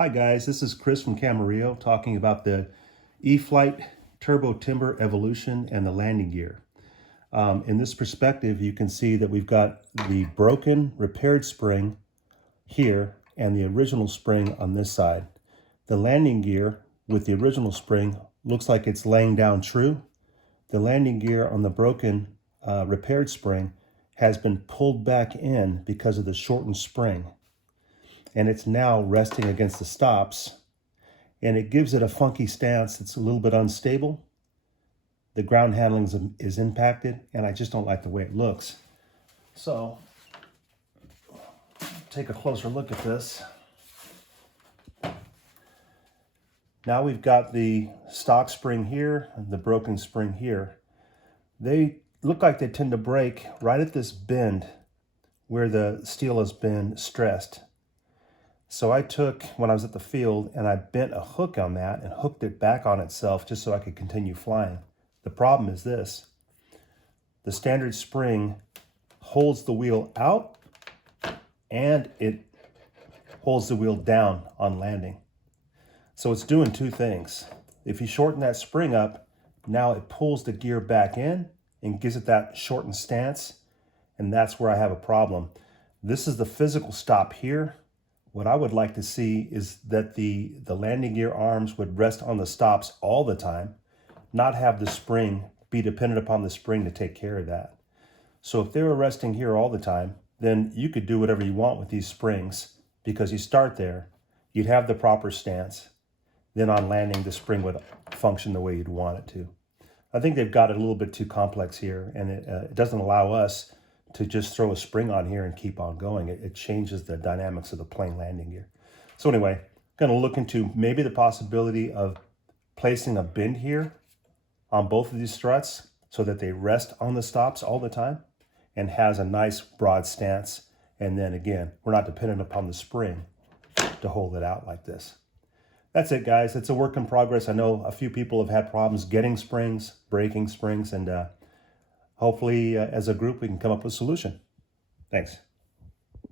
Hi guys, this is Chris from Camarillo talking about the Eflite Turbo Timber Evolution and the landing gear. In this perspective, you can see that we've got the broken repaired spring here and the original spring on this side. The landing gear with the original spring looks like it's laying down true. The landing gear on the broken repaired spring has been pulled back in because of the shortened spring, and it's now resting against the stops, and it gives it a funky stance. It's a little bit unstable. The ground handling is impacted, and I just don't like the way it looks. So take a closer look at this. Now we've got the stock spring here and the broken spring here. They look like they tend to break right at this bend where the steel has been stressed. So I took, when I was at the field, and I bent a hook on that and hooked it back on itself just so I could continue flying. The problem is this: the standard spring holds the wheel out and it holds the wheel down on landing. So it's doing two things. If you shorten that spring up, now it pulls the gear back in and gives it that shortened stance, and that's where I have a problem. This is the physical stop here. What I would like to see is that the landing gear arms would rest on the stops all the time, not have the spring be dependent upon the spring to take care of that. So if they were resting here all the time, then you could do whatever you want with these springs, because you start there, you'd have the proper stance, then on landing the spring would function the way you'd want it to. I think they've got it a little bit too complex here, and it doesn't allow us to just throw a spring on here and keep on going. It changes the dynamics of the plane landing gear. So anyway, I'm going to look into maybe the possibility of placing a bend here on both of these struts so that they rest on the stops all the time and has a nice broad stance. And then again, we're not dependent upon the spring to hold it out like this. That's it, guys. It's a work in progress. I know a few people have had problems getting springs, breaking springs, and hopefully, as a group, we can come up with a solution. Thanks.